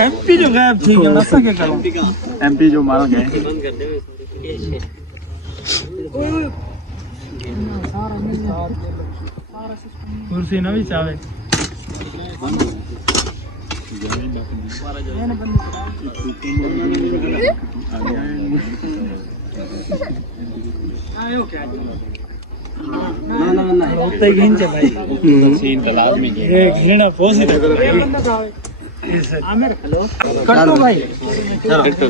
MP जो गायब थी क्या करो एमपी जो मार गए कुर्सी ना भी चावे होते ही घिंचे भाई सीन तलाश में गए एक घिना पोसी तक आमिर हेलो कट्टू भाई कट्टू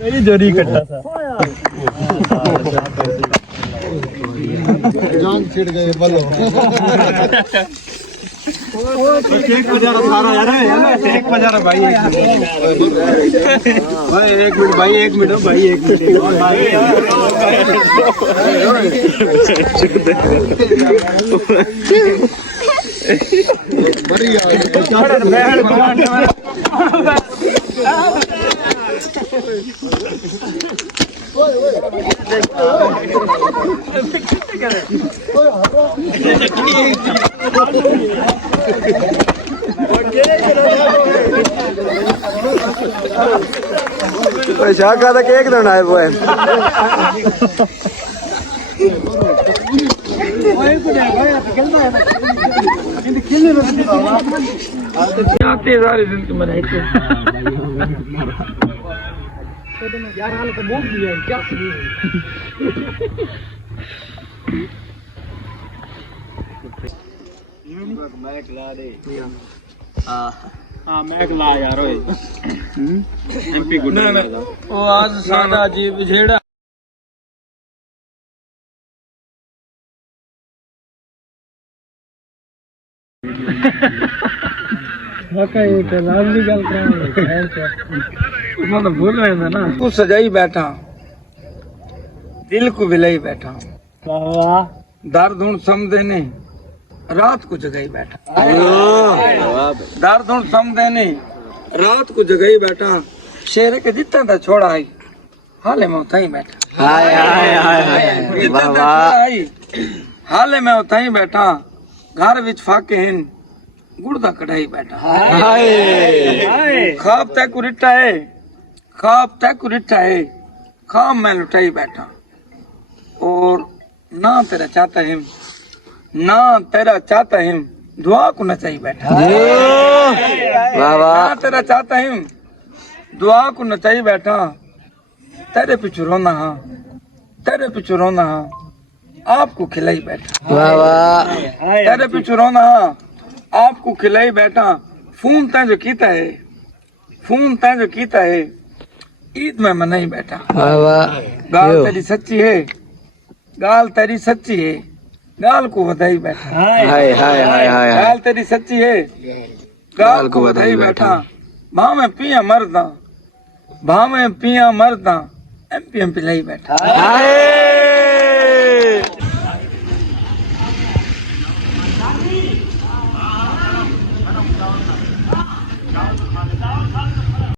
मेरी जोरी कट्टा था जान छिड़ गए बोलो एक बजा रहा सारा यार एक बजा रहा भाई एक मिनट भाई एक मिनट भाई एक मिनट शाका तक एक दिन आए हुए यार हाल तो बहुत दिया है क्या हाँ मैं ला यार एमपी गुड वो आज सादा जीव झेड़ा तो भूल रहे थे ना तू सजाई बैठा दिल को बिलाई बैठा दर्द हूं समझे नहीं रात को जगाई बैठा दर्द हूं समझे नहीं रात को जगाई बैठा शेर के जितना था छोड़ा आई हाले में उतना ही बैठा जितना था छोड़ा आई हाले में उतना ही बैठा घर विच फाके हिन गुड़दा कढ़ाई बैठा खाब तय कुरिटा है खाब तय कुरिटा है खाब मैं लुटाई बैठा और ना तेरा चाहता है ना तेरा चाहता है दुआ को नचाई बैठा ना तेरा चाहता है दुआ को नचाई बैठा तेरे पिछू रोना हाँ तेरे पिछू रोना हाँ आपको खिलाई बैठा तेरे पिछू रोना हाँ आपको खिलाई बैठा फोन तय जो कीता है फोन तय जो कीता है ईद में मनाई बैठा गाल तेरी सच्ची है गाल तेरी सच्ची है गाल को बधाई बैठा गाल तेरी सच्ची है गाल को बधाई बैठा भाव में पिया मरदा भाव में पिया मरदा एमपी लाई बैठा